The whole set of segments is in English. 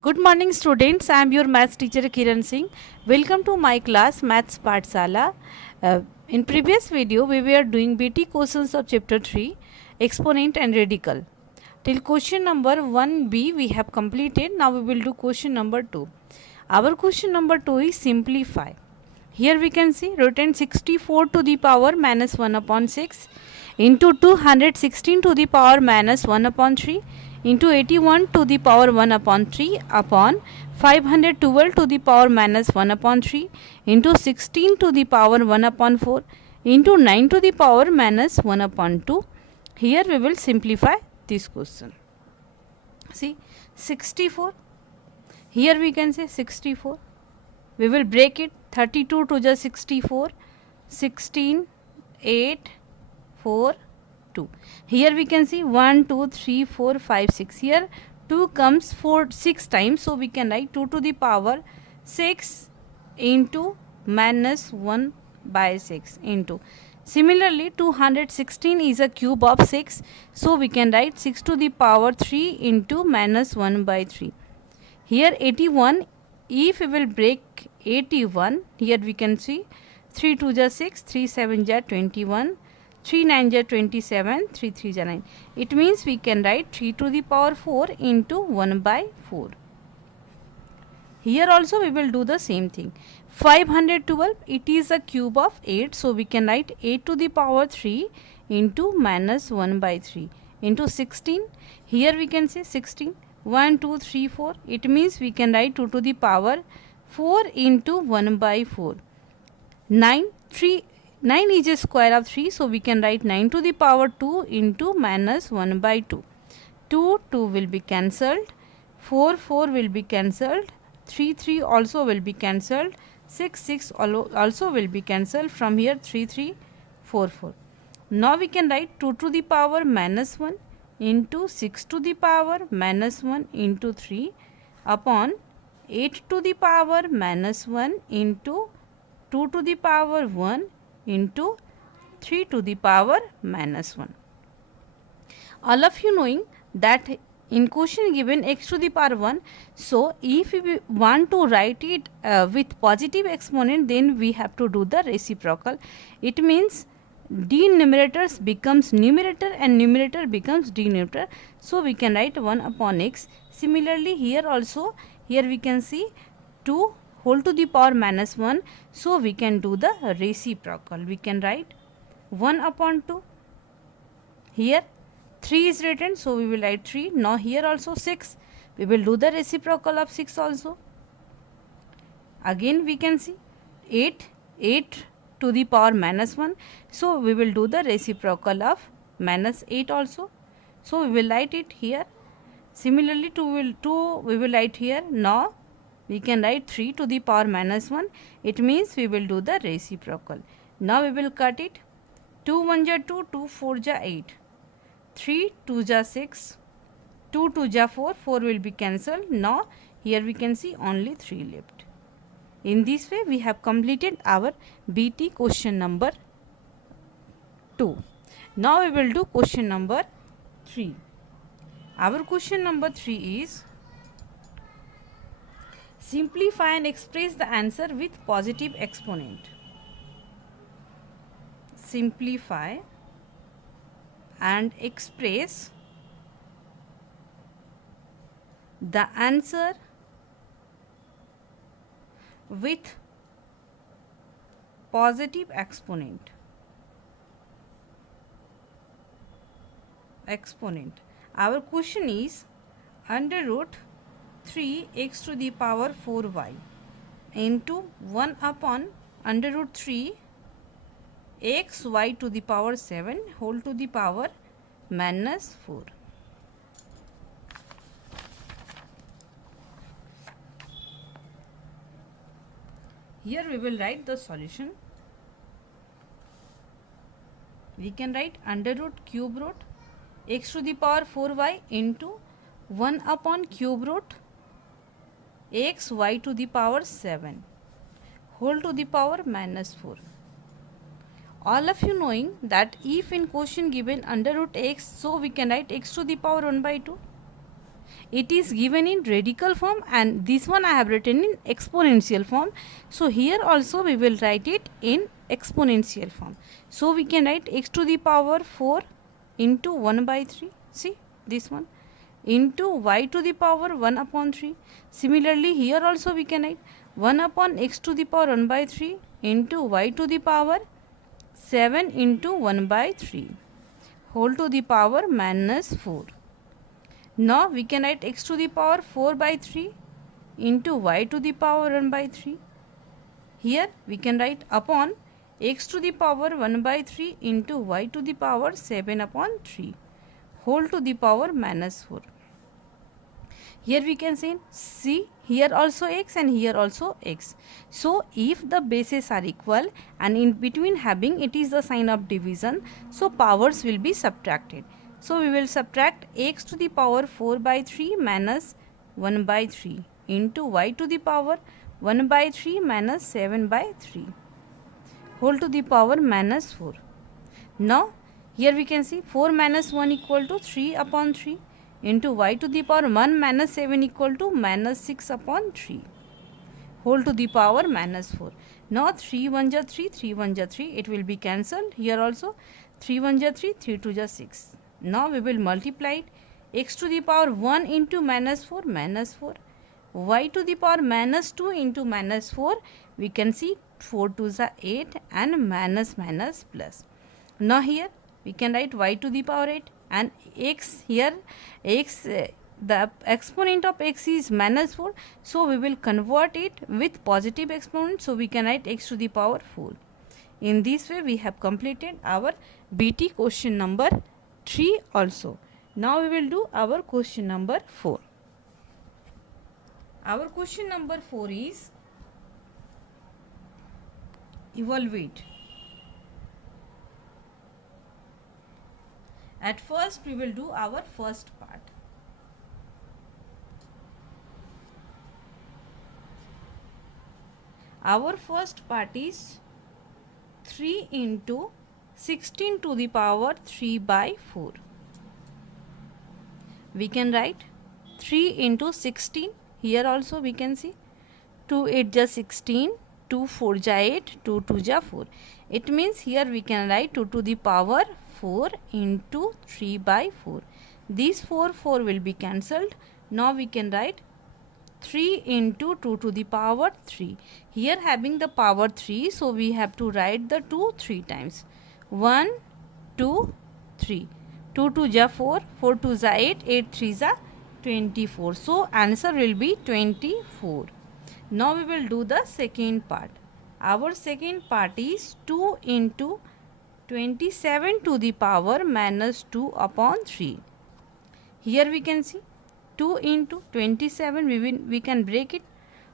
Good morning students, I am your maths teacher Kiran Singh. Welcome to my class Maths Pathsala. In previous video we were doing BT questions of chapter 3 exponent and radical. Till question number 1b we have completed. Now we will do question number 2. Our question number 2 is simplify. Here we can see written 64 to the power minus 1 upon 6 into 216 to the power minus 1 upon 3 into 81 to the power 1 upon 3 upon 512 to the power minus 1 upon 3 into 16 to the power 1 upon 4 into 9 to the power minus 1 upon 2. Here we will simplify this question. See 64. Here we can say 64. We will break it 32 to the 64, 16, 8, 4, 2. Here we can see 1, 2, 3, 4, 5, 6. Here 2 comes 6 times. So we can write 2 to the power 6 into minus 1 by 6 into. Similarly 216 is a cube of 6. So we can write 6 to the power 3 into minus 1 by 3. Here 81, if we will break 81, here we can see 3 2 ja 6, 3 7 ja 21, 3 9 ja 27, 3 3 ja 9. It means we can write 3 to the power 4 into 1 by 4. Here also we will do the same thing. 512, it is a cube of 8. So we can write 8 to the power 3 into minus 1 by 3 into 16. Here we can say 16. 1, 2, 3, 4. It means we can write 2 to the power 4 into 1 by 4. 9 is a square of 3. So we can write 9 to the power 2 into minus 1 by 2. 2 will be cancelled. 4 will be cancelled. 3 also will be cancelled. 6 also will be cancelled. From here 3 4. Now we can write 2 to the power minus 1 into 6 to the power minus 1 into 3 upon 8 to the power minus 1 into 2 to the power 1 into 3 to the power minus 1. All of you knowing that in question given x to the power 1, so if we want to write it with positive exponent, then we have to do the reciprocal. It means denominators becomes numerator and numerator becomes denominator. So we can write 1 upon x. Similarly here also, here we can see 2 whole to the power minus 1. So we can do the reciprocal. We can write 1 upon 2. Here 3 is written, so we will write 3. Now here also 6. We will do the reciprocal of 6 also. Again we can see 8 to the power minus 1. So we will do the reciprocal of minus 8 also. So we will write it here. Similarly 2 we will write here. Now we can write 3 to the power minus 1. It means we will do the reciprocal. Now we will cut it. 2 1 ja 2, 2 4 ja 8. 3 2 ja 6. 2 2 ja 4. 4 will be cancelled. Now here we can see only 3 left. In this way we have completed our BT question number 2. Now we will do question number 3. Our question number 3 is simplify and express the answer with positive exponent. Simplify and express the answer with positive exponent. Our question is under root 3 x to the power 4y into 1 upon under root 3 x y to the power 7 whole to the power minus 4. Here we will write the solution. We can write under root cube root x to the power 4y into 1 upon cube root x y to the power 7 whole to the power minus 4. All of you knowing that if in question given under root x, so we can write x to the power 1 by 2. it is given in radical form, and this one I have written in exponential form. So here also we will write it in exponential form. So we can write x to the power 4 into 1 by 3, see this one, into y to the power 1 upon 3. Similarly here also we can write 1 upon x to the power 1 by 3 into y to the power 7 into 1 by 3 whole to the power minus 4. Now we can write x to the power 4 by 3 into y to the power 1 by 3. Here we can write upon x to the power 1 by 3 into y to the power 7 upon 3 whole to the power minus 4. Here we can say, see here also x and here also x. So if the bases are equal and in between having it is the sign of division, so powers will be subtracted. So we will subtract x to the power 4 by 3 minus 1 by 3 into y to the power 1 by 3 minus 7 by 3 whole to the power minus 4. Now here we can see 4 minus 1 equal to 3 upon 3 into y to the power 1 minus 7 equal to minus 6 upon 3 whole to the power minus 4. Now 3 1 ja 3, 3 1 ja 3, it will be cancelled. Here also 3 1 ja 3, 3 2 ja 6. Now we will multiply it, x to the power 1 into minus 4 minus 4, y to the power minus 2 into minus 4, we can see 4 2s are 8 and minus minus plus. Now here we can write y to the power 8 and x, here x, the exponent of x is minus 4, so we will convert it with positive exponent, so we can write x to the power 4. In this way we have completed our BT question number 3 also. Now we will do our question number 4. Our question number 4 is evaluate. At first we will do our first part. Our first part is 3 into 16 to the power 3 by 4. We can write 3 into 16. Here also we can see 2 8 ja 16, 2 4 ja 8, 2 2 ja 4. It means here we can write 2 to the power 4 into 3 by 4. These 4 will be cancelled. Now we can write 3 into 2 to the power 3. Here having the power 3, so we have to write the 2 3 times. 1 2 3. 2 2 ja 4, 4 2 ja 8, 8 3 ja 24. So answer will be 24. Now we will do the second part. Our second part is 2 into 27 to the power minus 2 upon 3. Here we can see 2 into 27, we can break it.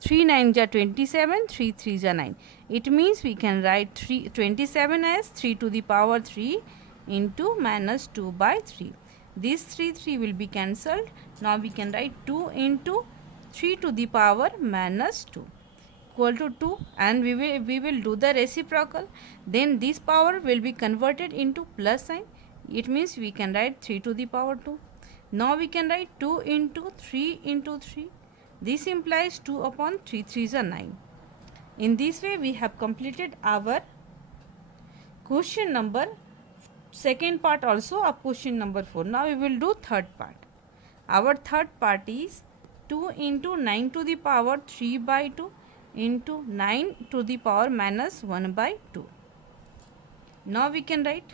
3 9 ja 27, 3 3 ja 9. It means we can write 27 as 3 to the power 3 into minus 2 by 3. This 3 will be cancelled. Now we can write 2 into 3 to the power minus 2 equal to 2, and we will do the reciprocal. Then this power will be converted into plus sign. It means we can write 3 to the power 2. Now we can write 2 into 3 into 3. This implies 2 upon 3 3s are 9. In this way we have completed our question number second part also of question number 4. Now we will do third part. Our third part is 2 into 9 to the power 3 by 2 into 9 to the power minus 1 by 2. Now we can write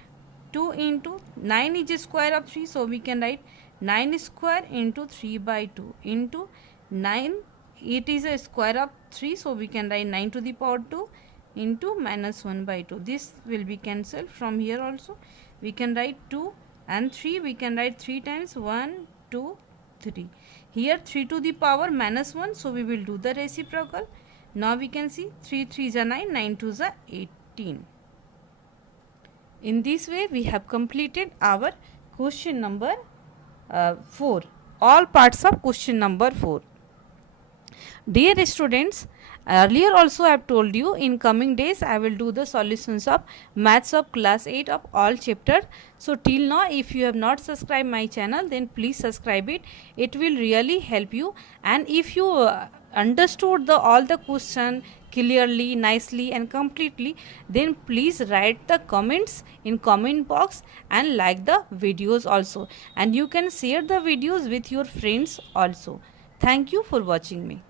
2 into 9 is a square of 3, so we can write 9 square into 3 by 2 into 9, it is a square of 3, so we can write 9 to the power 2 into minus 1 by 2. This will be cancelled. From here also we can write 2 and 3, we can write 3 times 1 2 3. Here 3 to the power minus 1, so we will do the reciprocal. Now we can see 3 3s are 9, 9 2s are 18. In this way we have completed our question number 4, all parts of question number 4. Dear students, earlier also I have told you in coming days I will do the solutions of maths of class 8 of all chapter. So till now if you have not subscribed my channel, then please subscribe it. It will really help you, and if you understood the all the question clearly, nicely and completely, then please write the comments in comment box and like the videos also, and you can share the videos with your friends also. Thank you for watching me.